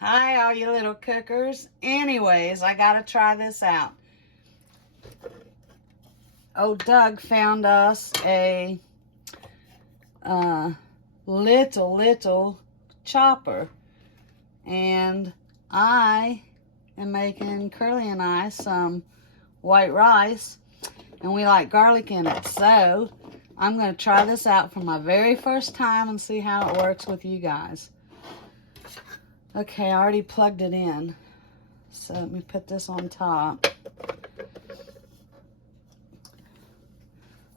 Hi, all you little cookers. Anyways, I gotta try this out. Oh, Doug found us a little chopper. And I am making Curly and I some white rice. And we like garlic in it. So I'm going to try this out for my very first time and see how it works with you guys. Okay, I already plugged it in. So let me put this on top.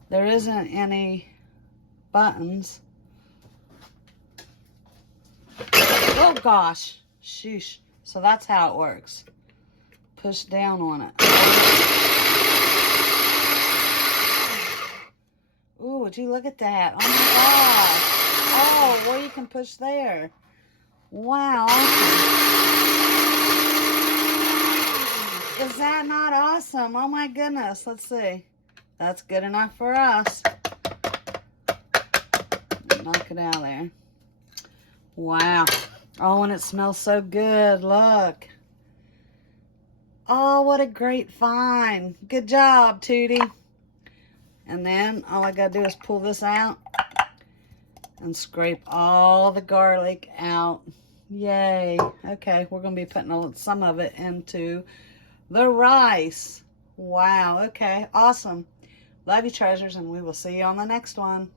There isn't any buttons. Oh gosh, sheesh. So that's how it works. Push down on it. Ooh, would you look at that? Oh my gosh. Oh, well, you can push there. Wow. Is that not awesome? Oh my goodness. Let's see. That's good enough for us. Knock it out of there. Wow. Oh, and it smells so good. Look. Oh, what a great find. Good job, Tootie. And then all I gotta do is pull this out and scrape all the garlic out. Yay. Okay, we're gonna be putting some of it into the rice. Wow, okay, awesome. Love you, treasures, and we will see you on the next one.